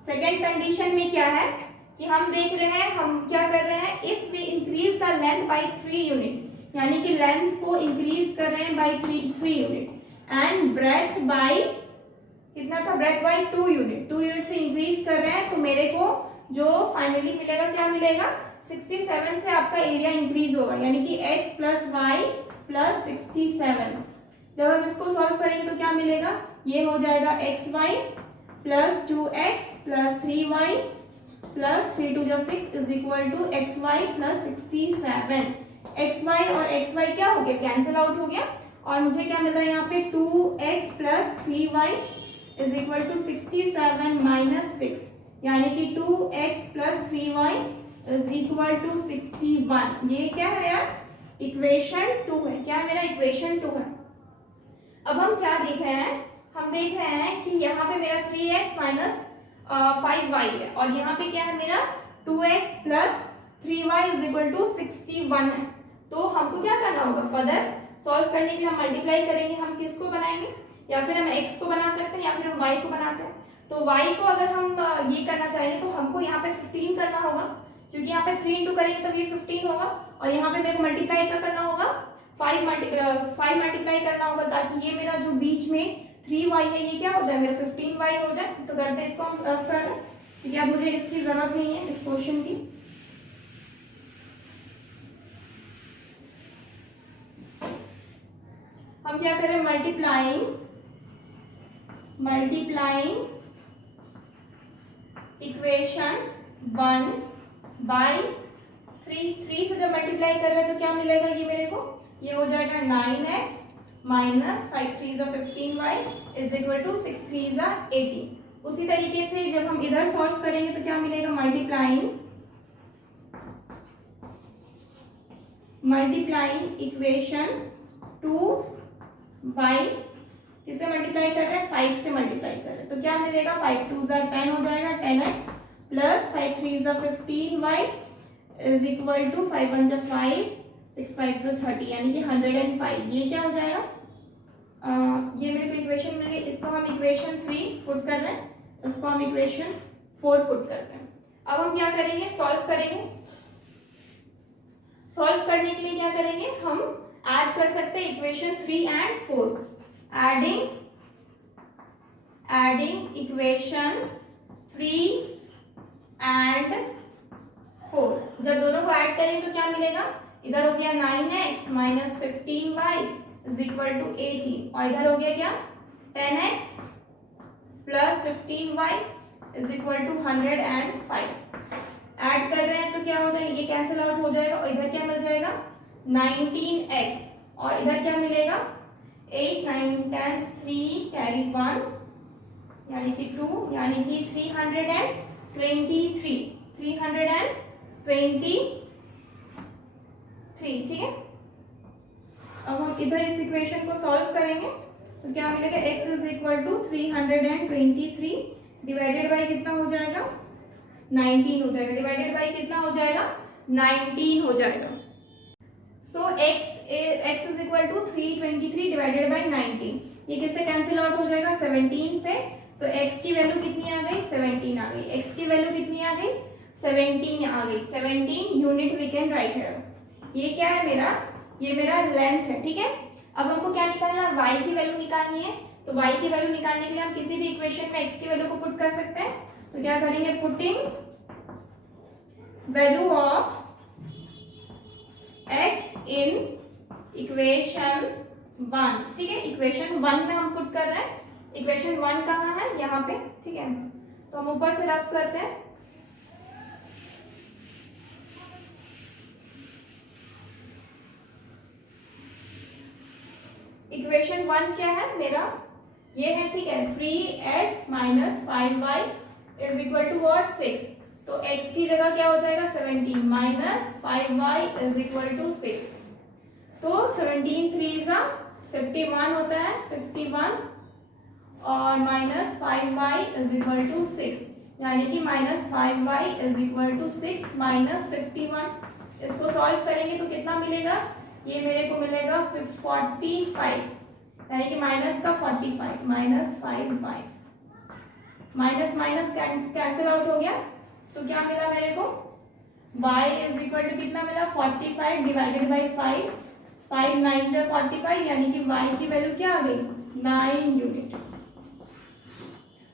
Second condition में क्या है कि हम देख रहे हैं, हम क्या कर रहे हैं, if we increase the length by 3 unit, यानी कि लेंथ को इंक्रीज कर रहे हैं by 3 unit and breadth by कितना था, ब्रेथ बाय 2 यूनिट से इंक्रीज कर रहे हैं. तो मेरे को जो फाइनली मिलेगा, क्या मिलेगा, 67 से आपका एरिया इंक्रीज होगा. यानी कि x प्लस वाई प्लस 67. जब हम इसको सॉल्व करेंगे तो क्या मिलेगा, ये हो जाएगा xy plus 2x plus 3y plus 3 2 जो 6 is equal to xy plus 67. xy और xy क्या हो गया, कैंसिल आउट हो गया और मुझे क्या मिल रहा है यहाँ पे, 2x plus 3y is equal to 67 minus 6. यानी कि 2x plus 3y is equal to 61। ये क्या है यार, इक्वेशन 2 है। क्या है मेरा, इक्वेशन 2 है। अब हम क्या देख रहे हैं, हम देख रहे हैं कि यहाँ पे मेरा 3x माइनस 5y है और यहाँ पे क्या है मेरा 2x plus 3y is equal to 61 है। तो हमको क्या करना होगा, फर्दर सॉल्व करने के लिए हम मल्टीप्लाई करेंगे। हम किसको बनाएंगे, या फिर हम x को बना सकते हैं या फिर हम y को बनाते हैं। तो y को अगर हम ये करना चाहेंगे तो हमको यहाँ पे 15 करना होगा, क्योंकि यहाँ पे 3 इंटू करेंगे तो ये 15 होगा और यहाँ पे मेरे को मल्टीप्लाई क्या करना होगा, 5 मल्टीप्लाई करना होगा, ताकि ये मेरा जो बीच में 3y है ये क्या हो जाए, मेरा 15y हो जाए। तो करते हैं इसको हम सॉल्व कर रहे हैं, क्योंकि अब मुझे इसकी जरूरत नहीं है इस क्वेश्चन की। हम क्या करें, मल्टीप्लाइंग इक्वेशन 1 बाई 3 से जब मल्टीप्लाई कर रहे हैं तो क्या मिलेगा, ये मेरे को ये हो जाएगा 9x minus 5 3 15y is equal to 6 3 18। उसी तरीके से जब हम इधर सॉल्व करेंगे तो क्या मिलेगा, मल्टीप्लाइंग इक्वेशन 2 बाई किससे मल्टीप्लाई कर रहे हैं, 5 से मल्टीप्लाई कर रहे हैं। तो क्या मिलेगा, 5 2 10 हो जाएगा 10x plus 5 3 15y is equal to 5 1 5 6 5 30, यानी कि 105। ये क्या हो जाएगा, ये मेरे को इक्वेशन मिल गई। इसको हम इक्वेशन 3 पुट कर रहे हैं, इसको हम इक्वेशन 4 पुट करते हैं। अब हम क्या करेंगे, सॉल्व करेंगे। सॉल्व करने के लिए क्या करेंगे, हम ऐड कर सकते हैं equation 3 and 4। Adding equation 3 and 4। जब दोनों को ऐड करेंगे तो क्या मिलेगा, इधर हो गया 9x minus 15y is equal to 18 और इधर हो गया क्या 10x plus 15y is equal to 105। Add कर रहे हैं तो क्या हो जाएगा, ये कैंसिल आउट हो जाएगा और इधर क्या मिल जाएगा 19x और इधर क्या मिलेगा 8 9 10 3 कैरी 1 यानी कि 2 यानी कि 323 ठीक है। अब हम इधर इस इक्वेशन को सॉल्व करेंगे तो क्या मिलेगा, x is equal to 323 divided by कितना हो जाएगा 19 हो जाएगा, डिवाइडेड बाई कितना हो जाएगा 19 हो जाएगा। So x is equal to 323 divided by 19, ये किससे कैंसिल आउट हो जाएगा 17 से। तो x की वैल्यू कितनी आ गई 17 आ गई, x की वैल्यू कितनी आ गई 17 आ गई, 17 यूनिट वी कैन राइट है। ये क्या है मेरा, ये मेरा लेंथ है, ठीक है। अब हमको क्या निकालना है, y की वैल्यू निकालनी है। तो y की वैल्यू निकालने के लिए हम किसी भी इक्वेशन में x की वैल्यू को पुट कर सकते हैं। तो क्या करेंगे, putting value of x in equation 1, ठीक है। इक्वेशन 1 में हम पुट कर रहे हैं। इक्वेशन 1 कहाँ है, यहाँ पे, ठीक है। तो हम ऊपर से रफ करते हैं। इक्वेशन 1 क्या है मेरा, ये है, ठीक है। 3x minus 5y is equal to what 6। तो x की जगह क्या हो जाएगा 17 minus 5y is equal to 6। तो 17 3 51 होता है, 51 और minus 5y is equal to 6, यानी कि minus 5y is equal to 6 minus 51। इसको सॉल्व करेंगे तो कितना मिलेगा, ये मेरे को मिलेगा 45, यानी कि माइनस का 45 minus 5y, minus minus cancel out हो गया। तो क्या मिला मेरे को, y इज इक्वल टू कितना मिला 45 डिवाइडेड बाई 5, 5 9 जा 45, यानी कि y की वैल्यू क्या आ गई 9 यूनिट।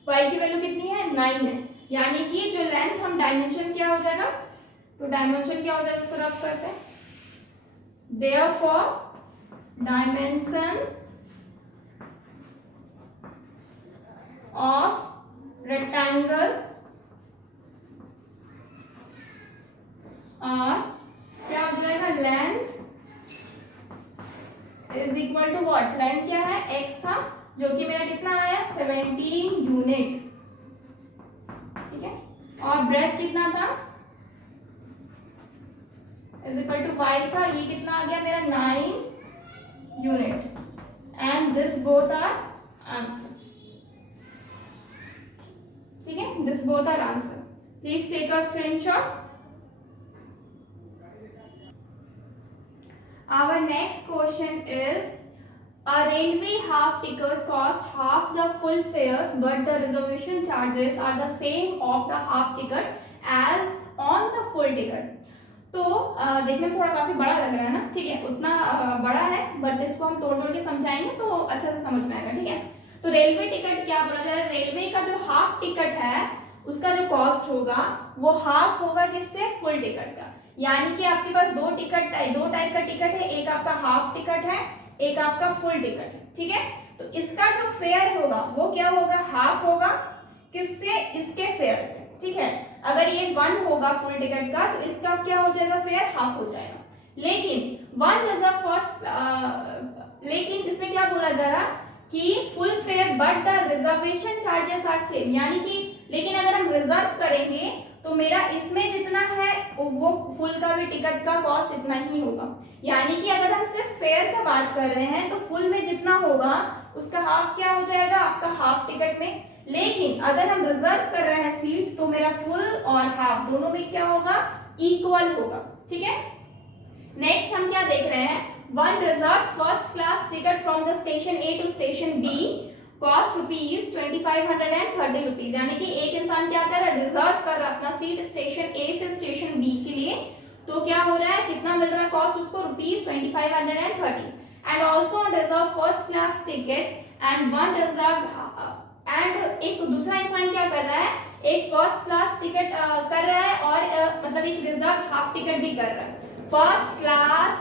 y की वैल्यू कितनी है 9 है, यानी कि जो लेंथ हम डायमेंशन क्या हो जाएगा, तो डायमेंशन क्या हो जाएगा, उसको रफ करते हैं। Therefore, dimension of rectangle और क्या हो जाएगा, length is equal to what, length क्या है x था, जो कि मेरा कितना आया 17 यूनिट, ठीक है। और ब्रेथ कितना था इज इक्वल टू वाई था, ये कितना आ गया मेरा 9 unit, and this both are answer. ठीक है, this both are answer. Please take a screenshot. Our next question is, a railway half ticket costs half the full fare, but the reservation charges are the same of the half ticket as on the full ticket. तो देखने में थोड़ा काफी बड़ा लग रहा है ना, ठीक है, उतना बड़ा है, बट इसको हम तोड़ तोड़ के समझाएंगे तो अच्छा से समझ में आएगा। ठीक है, तो रेलवे टिकट क्या बोला जा रहा है, रेलवे का जो हाफ टिकट है उसका जो कॉस्ट होगा वो हाफ होगा किससे, फुल टिकट का। यानी कि आपके पास दो टाइप का टिकट है, एक आपका हाफ टिकट है, एक आपका फुल टिकट है। ठीक है, तो इसका जो फेयर होगा वो क्या होगा, हाफ होगा, किससे, इसके फेयर से। ठीक है, अगर ये 1 होगा फुल टिकट का तो इसका क्या हो जाएगा, फेयर हाफ हो जाएगा। लेकिन वन रिजर्व फर्स्ट, लेकिन इसमें क्या बोला जा रहा कि full fare but the reservation charges are same, यानी कि लेकिन अगर हम रिजर्व करेंगे तो मेरा इसमें जितना है वो फुल का भी टिकट का कॉस्ट इतना ही होगा। यानी कि अगर हम सिर्फ फेयर का बात कर रहे हैं तो फुल में जितना होगा उसका हाफ क्या हो जाएगा, आपका हाफ टिकट में। लेकिन अगर हम रिजर्व कर रहे हैं सीट तो मेरा फुल और हाफ दोनों में क्या होगा, इक्वल होगा। ठीक है, नेक्स्ट हम क्या देख रहे हैं, one reserve first class ticket from the station A to station B cost rupees 2530 rupees. यानी कि एक इंसान क्या कर रहा है, रिजर्व कर रहा है अपना सीट स्टेशन ए से स्टेशन बी के लिए, तो क्या हो रहा है, कितना मिल रहा है कॉस्ट उसको, rupees 2530। And also reserve first class ticket and one reserve, and एक दूसरा इंसान क्या कर रहा है, एक फर्स्ट क्लास टिकट कर रहा है और मतलब एक रिजर्व हाफ टिकट भी कर रहा है। First class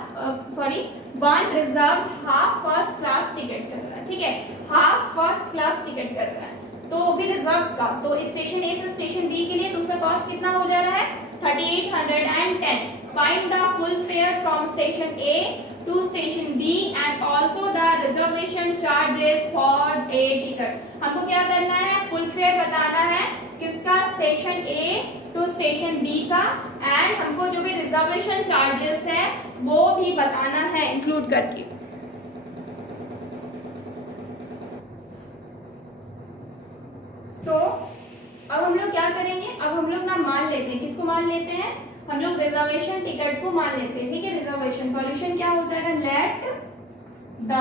one reserve half first class ticket कर रहा है। ठीक है, हाफ फर्स्ट क्लास टिकट कर रहा है तो भी रिजर्व का, तो स्टेशन ए से स्टेशन बी के लिए दूसरा कॉस्ट कितना हो जा रहा है, 3810। Find the full fare from station A to station B and also the reservation charges for a ticket. हमको क्या करना है, फुल फेयर बताना है किसका, station A to station B का, एंड हमको जो भी रिजर्वेशन चार्जेस है वो भी बताना है इंक्लूड करके। सो अब हम लोग क्या करेंगे, अब हम लोग ना मान लेते हैं, किसको मान लेते हैं, हम लोग रिजर्वेशन टिकट को मान लेते हैं। ठीक है, रिजर्वेशन सॉल्यूशन क्या हो जाएगा, let the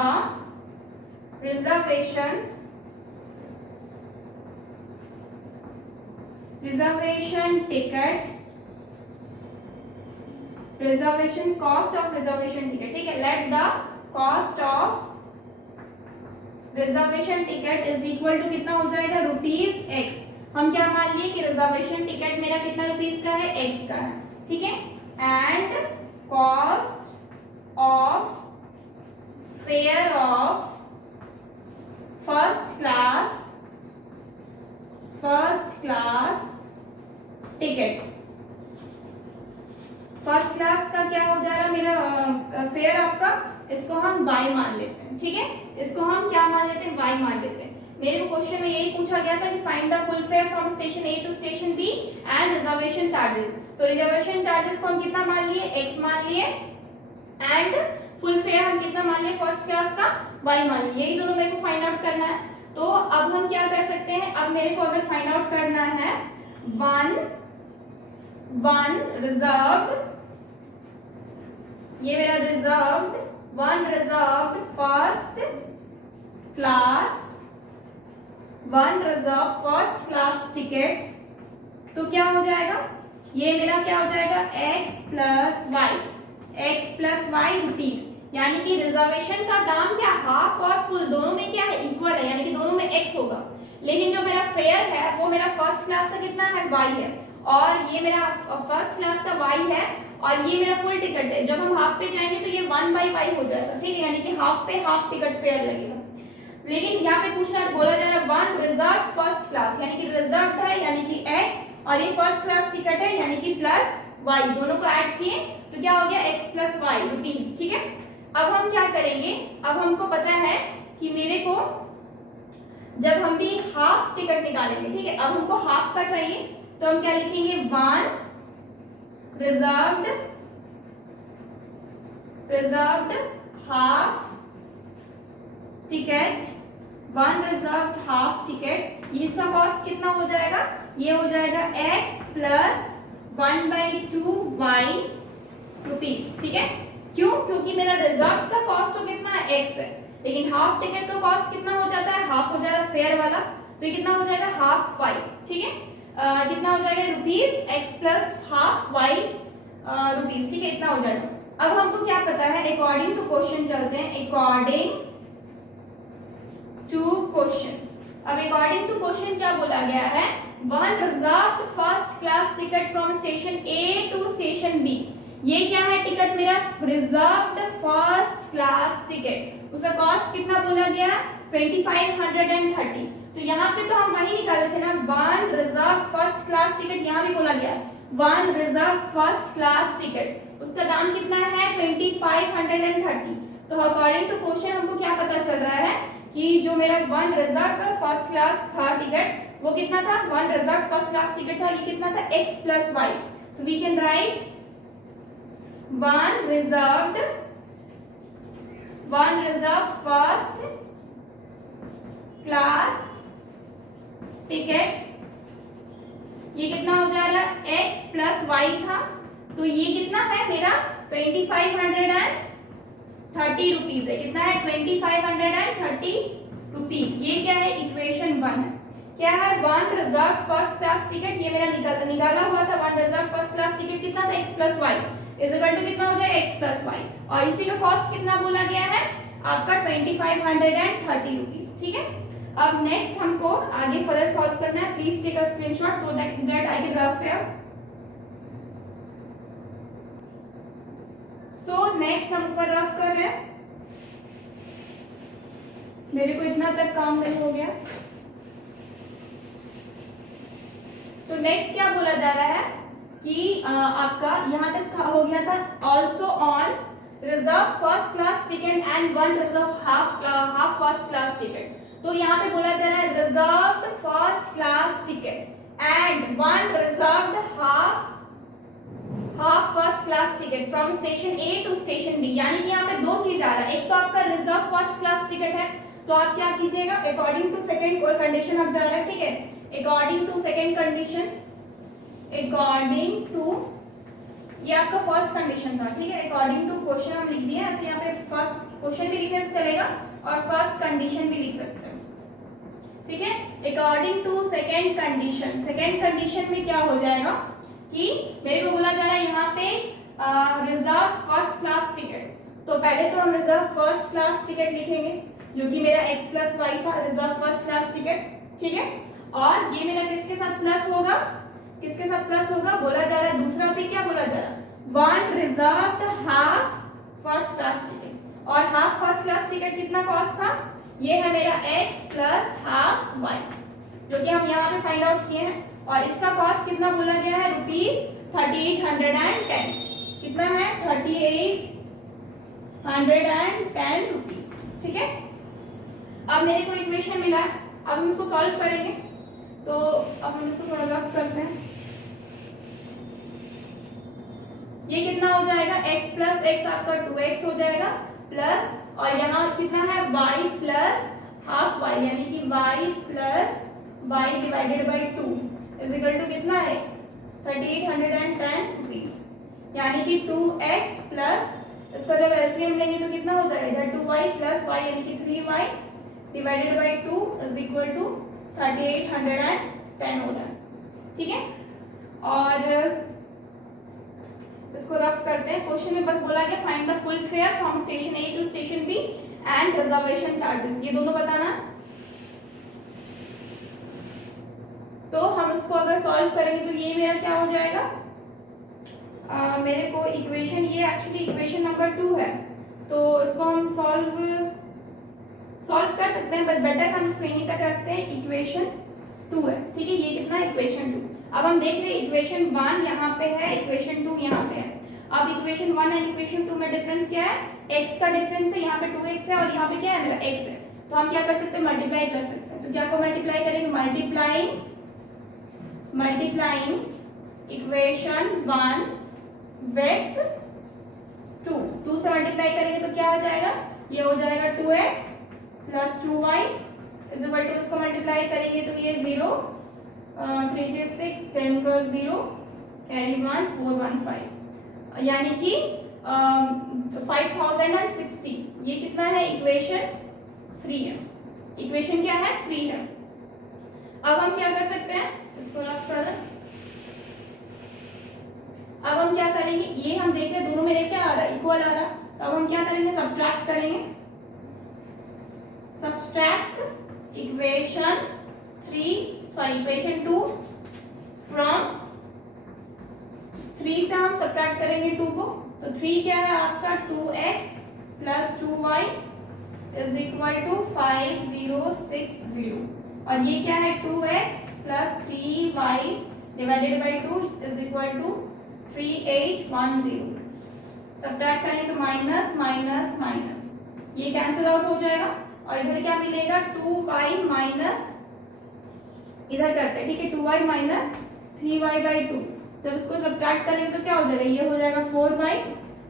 reservation ticket, reservation cost of reservation ticket. ठीक है, let the cost of reservation ticket is equal to कितना हो जाएगा, रुपीज एक्स। हम क्या मान लिए कि रिजर्वेशन टिकट मेरा कितना रुपीज का है, एक्स का है। ठीक है, and cost of fair of first class ticket, first class का क्या हो जा रहा है मेरा फेयर आपका, इसको हम y मान लेते हैं। ठीक है, इसको हम क्या मान लेते हैं, y मान लेते हैं। मेरे को क्वेश्चन में यही पूछा गया था कि find the full fare from station A to station B and reservation charges. तो रिजर्वेशन चार्जेस को हम कितना मान लिए, x मान लिए, एंड फुल फेयर हम कितना मान लिए फर्स्ट क्लास का, y मान लिए। यही दोनों मेरे को फाइंड आउट करना है। तो अब हम क्या कर सकते हैं, अब मेरे को अगर फाइंड आउट करना है वन रिजर्व, ये मेरा reserved, one reserved first class ticket, तो क्या हो जाएगा, ये मेरा क्या हो जाएगा, x प्लस वाई रुपीज। यानी कि रिजर्वेशन का दाम क्या, हाफ और फुल दोनों में क्या है, इक्वल है, यानी कि दोनों में x होगा। लेकिन जो मेरा फेयर है वो मेरा फर्स्ट क्लास का कितना है, y है, और ये मेरा फर्स्ट क्लास का y है, और ये मेरा फुल टिकट है। जब हम हाफ पे जाएंगे तो ये 1/y हो जाएगा। ठीक है, यानी कि हाफ पे हाफ टिकट फेयर लगेगा। लेकिन यहाँ पे पूछना बोला जा रहा है वन रिजर्व फर्स्ट क्लास, यानी कि रिजर्व है यानी कि x, और ये फर्स्ट क्लास टिकट है यानी कि प्लस y, दोनों को ऐड किए तो क्या हो गया, x प्लस वाई रुपीज। ठीक है, अब हम क्या करेंगे, अब हमको पता है कि मेरे को जब हम भी हाफ टिकट निकालेंगे, ठीक है, अब हमको हाफ का चाहिए तो हम क्या लिखेंगे, one reserved reserved half ticket, one reserve half ticket, इसका कॉस्ट कितना हो जाएगा, ये हो जाएगा x प्लस 1/2 y रुपीज। ठीक है, क्यों, क्योंकि मेरा रिजर्व का कॉस्ट तो कितना है x है, लेकिन हाफ टिकट का कॉस्ट कितना हो जाता है, हाफ हो जाएगा फेयर वाला, तो ये कितना हो जाएगा हाफ y। ठीक है, कितना हो जाएगा rupees x plus half y rupees. ठीक है, इतना हो जाएगा। अब हमको क्या पता है, अकॉर्डिंग टू क्वेश्चन चलते हैं, अकॉर्डिंग टू क्वेश्चन। अब अकॉर्डिंग टू क्वेश्चन क्या बोला गया है, one reserved first class ticket from station A to station B. ये क्या है टिकट मेरा, रिजर्व्ड फर्स्ट क्लास टिकट, उसका कॉस्ट कितना बोला गया 2530। तो यहाँ पे तो हम वही निकाले थे ना, one reserve first class ticket, यहाँ भी बोला गया one reserve first class ticket, उसका दाम कितना है 2530। तो अकॉर्डिंग टू क्वेश्चन हमको क्या पता चल रहा है कि जो मेरा वन रिजर्व फर्स्ट क्लास था टिकट, वो कितना था, one reserve first class ticket था, ये कितना था x प्लस वाई। तो we can write one reserve first class ticket, ये कितना हो जा रहा है x प्लस वाई था, तो ये कितना है मेरा 2530 रुपीज है, कितना है 2530 रुपीज। ये क्या है, इक्वेशन 1 है। क्या है, one reserve first class ticket, ये मेरा निकाला हुआ था, one reserve first class ticket कितना था x plus y is equal to कितना हो जाएगा x प्लस वाई, और इसी का कॉस्ट कितना बोला गया है आपका 2530 रुपीज। ठीक है, अब नेक्स्ट हमको आगे फर्दर सॉल्व करना है। Please take a screenshot so that I can rough it. So next हम ऊपर रफ कर रहे हैं, मेरे को इतना तक काम नहीं हो गया। तो नेक्स्ट क्या बोला जा रहा है कि आपका यहाँ तक हो गया था, also on reserve first class ticket and one reserve half first class ticket. तो यहाँ पे बोला जा रहा है reserved first class ticket and one reserved half first class ticket from station A to station B. यानी कि यहाँ पे दो चीज आ रहा है, एक तो आपका रिजर्व फर्स्ट क्लास टिकट है, तो आप क्या कीजिएगा अकॉर्डिंग टू सेकंड कंडीशन आप जा रहे हैं। ठीक है, according to second condition, according to, ये आपका फर्स्ट कंडीशन था। ठीक है, अकॉर्डिंग टू क्वेश्चन हम लिख दिए, ऐसे यहाँ पे फर्स्ट क्वेश्चन भी लिखने से चलेगा और फर्स्ट कंडीशन भी लिख सकते हैं। ठीक है, according to second condition, second condition में क्या हो जाएगा कि मेरे को बोला जा रहा है यहाँ पे रिजर्व फर्स्ट क्लास टिकट, तो पहले तो हम रिजर्व फर्स्ट क्लास टिकट लिखेंगे जो कि मेरा x प्लस वाई था, रिजर्व फर्स्ट क्लास टिकट। ठीक है, और ये मेरा किसके साथ प्लस होगा, किसके साथ प्लस होगा, बोला जा रहा है दूसरा पे क्या बोला जा रहा है, one reserved half first class ticket, और हाफ फर्स्ट क्लास टिकट कितना कॉस्ट था, ये है मेरा x प्लस हाफ वाई, जो कि हम यहाँ पे फाइंड आउट किए हैं, और इसका कॉस्ट कितना बोला गया है ₹3810, कितना है 3810 रुपीज। ठीक है, अब मेरे को इक्वेशन मिला है, अब हम इसको सॉल्व करेंगे, तो अब हम इसको थोड़ा रफ करते हैं। ये कितना हो जाएगा, x प्लस एक्स आपका 2x हो जाएगा, प्लस और यहाँ कितना है y प्लस हाफ y, यानी कि y plus y divided by 2 is equal to कितना है 3810 रुपीज, यानी कि 2x प्लस इसका जब एलसीएम लेंगे तो कितना हो जाएगा, इधर 2y प्लस y यानी कि 3y divided by 2 is equal to 3810 हो रहा है। ठीक है, और इसको रफ करते हैं। क्वेश्चन में बस बोला गया find the full fare from station A to station B and reservation charges, ये दोनों बताना। तो हम इसको अगर सॉल्व करेंगे तो ये मेरा क्या हो जाएगा, मेरे को इक्वेशन, ये एक्चुअली इक्वेशन नंबर 2 है, तो इसको हम सॉल्व कर सकते हैं, बट बेटर हम इसको यहीं तक रखते हैं, इक्वेशन 2 है। ठीक है, ये कितना इक्वेशन 2। अब हम देख रहे हैं इक्वेशन 1 यहाँ पे है, इक्वेशन 2 यहाँ पे है। अब इक्वेशन 1 एंड इक्वेशन 2 में डिफरेंस क्या है, x का डिफरेंस है, यहाँ पे 2x है और यहाँ पे क्या है मेरा x है, तो हम क्या कर सकते हैं, मल्टीप्लाई कर सकते हैं। तो क्या को मल्टीप्लाई करेंगे, मल्टीप्लाइंग इक्वेशन 1 विथ 2 से मल्टीप्लाई करेंगे तो क्या हो जाएगा, ये हो जाएगा 2x plus 2y is equal to, इसको मल्टीप्लाई करेंगे तो ये 0, 3 6 10 का 0 कैरी 1 4 1 5, यानी कि 5060। ये कितना है, इक्वेशन 3 है। इक्वेशन क्या है, 3 है। अब हम क्या कर सकते हैं, इसको रफ करें। अब हम क्या करेंगे, ये हम देख रहे हैं दोनों मेरे क्या आ रहा है, इक्वल आ रहा। तो अब हम क्या करेंगे, सब्ट्रैक्ट करेंगे। सब्ट्रैक्ट इक्वेशन 2 फ्रॉम 3 से हम सब्ट्रैक्ट करेंगे 2 को। तो 3 क्या है आपका, 2x plus 2y is equal to 5060, और ये क्या है 2x plus 3y divided by 2 is equal to 3810। Subtract करें तो माइनस माइनस माइनस, ये कैंसिल आउट हो जाएगा, और इधर क्या मिलेगा 2y माइनस, इधर करते हैं ठीक है, 2y माइनस 3y बाई 2। जब इसको सब्ट्रैक्ट करेंगे तो क्या हो जाएगा, ये हो जाएगा 4y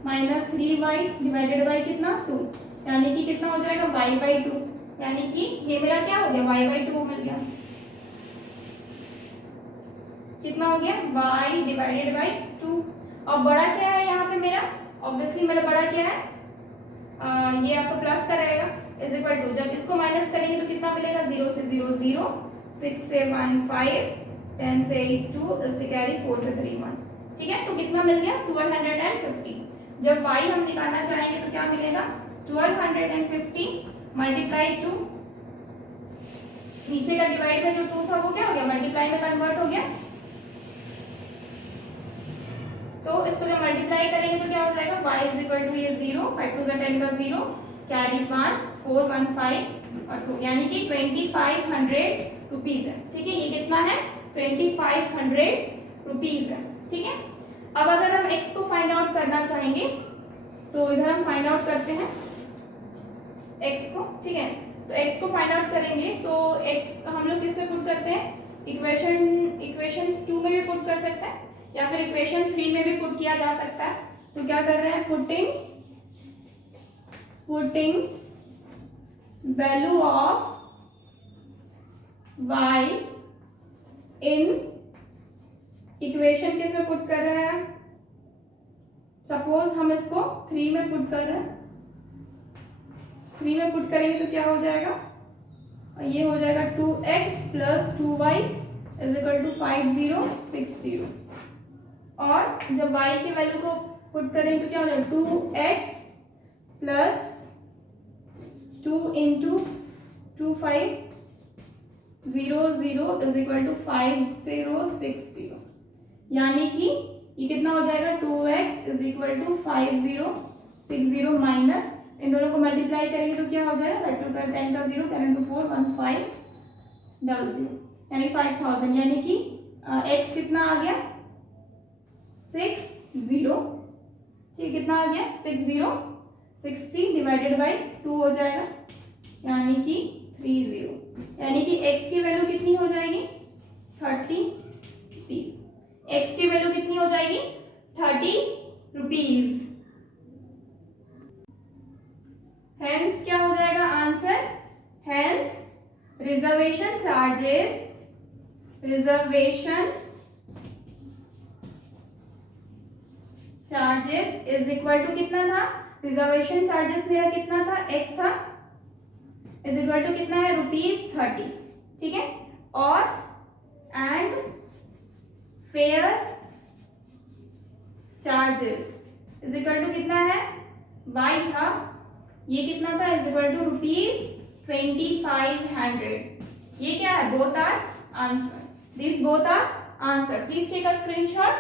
minus 3y divided by कितना 2, यानी कि कितना हो जाएगा y बाई 2, यानी कि ये मेरा क्या हो गया y बाई 2 मिल गया। कितना हो गया, y डिवाइडेड बाई 2। और बड़ा क्या है यहाँ पे मेरा, ऑब्वियसली मेरा बड़ा क्या है, ये आपको प्लस का रहेगा इज इक्वल टू, जब इसको माइनस करेंगे तो कितना मिलेगा, 0 से 0 0, 6 से 1 5, 10 से 8 2, इससे कैरी 4 से 3 1, ठीक है। तो कितना मिल गया 1250। जब y हम निकालना चाहेंगे तो क्या मिलेगा, 1250 मल्टीप्लाई 2, नीचे का डिवाइड में जो 2 था वो क्या हो गया, मल्टीप्लाई में कन्वर्ट हो गया। तो इसको जब मल्टीप्लाई करेंगे तो क्या हो जाएगा, y इज इक्वल टू ये 0, 5 2 10 का 0 कैरी 1 4 1 5 और 2, यानी कि 2500 रुपीज है, ठीक है। ये कितना है, 2500 रुपीज है, ठीक है। अब अगर हम x को फाइंड आउट करना चाहेंगे तो इधर हम फाइंड आउट करते हैं x को, ठीक है। तो x को फाइंड आउट करेंगे तो x हम लोग किस में पुट करते हैं, इक्वेशन 2 में भी पुट कर सकते हैं, या फिर इक्वेशन 3 में भी पुट किया जा सकता है। तो क्या कर रहे हैं, putting value of y in equation किस में पुट कर रहे हैं, सपोज हम इसको 3 में पुट कर रहे हैं। 3 में पुट करेंगे तो क्या हो जाएगा, ये हो जाएगा 2x plus 2y is equal to 5060, और जब y की वैल्यू को पुट करेंगे तो क्या हो जाएगा, 2x plus 2 into 2500 is equal to 5060, यानी कि ये कितना हो जाएगा, 2x is equal to 5060 minus, इन दोनों को मल्टीप्लाई करेंगे तो क्या हो जाएगा, 10 का 0 10 to 4 1500, यानी 5000, यानी कि x कितना आ गया 60, ठीक, कितना आ गया 60, 60 डिवाइडेड बाई 2 हो जाएगा, यानी कि 30, यानी कि x की वैल्यू कितनी हो जाएगी 30 रुपीज। x की वैल्यू कितनी हो जाएगी 30 रुपीज। हेंस क्या हो जाएगा answer, hence reservation charges is equal to कितना था, रिजर्वेशन चार्जेस मेरा कितना था, x था, इज इक्वल टू कितना है ₹30, ठीक है। और and fare charges is equal to कितना है, y था, ये कितना था, इज इक्वल टू ₹2500। ये क्या है, both are answer, this both are answer, please take a screenshot.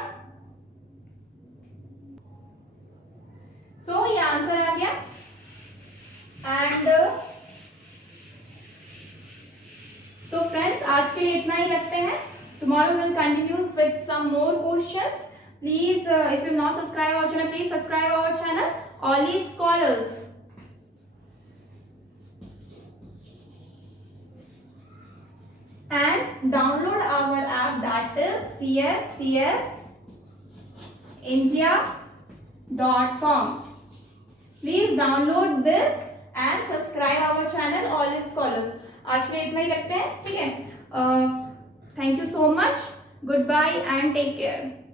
So ये आंसर आ गया। एंड तो फ्रेंड्स आज के लिए इतना ही रखते हैं, tomorrow will continue with some more questions. Please if you not subscribe our channel, please subscribe our channel Olive Scholars। And download our app, that is cscsindia.com. Please download this and subscribe our channel All Scholars. आज के लिए इतना ही रखते हैं, ठीक है? Thank you so much. Goodbye and take care.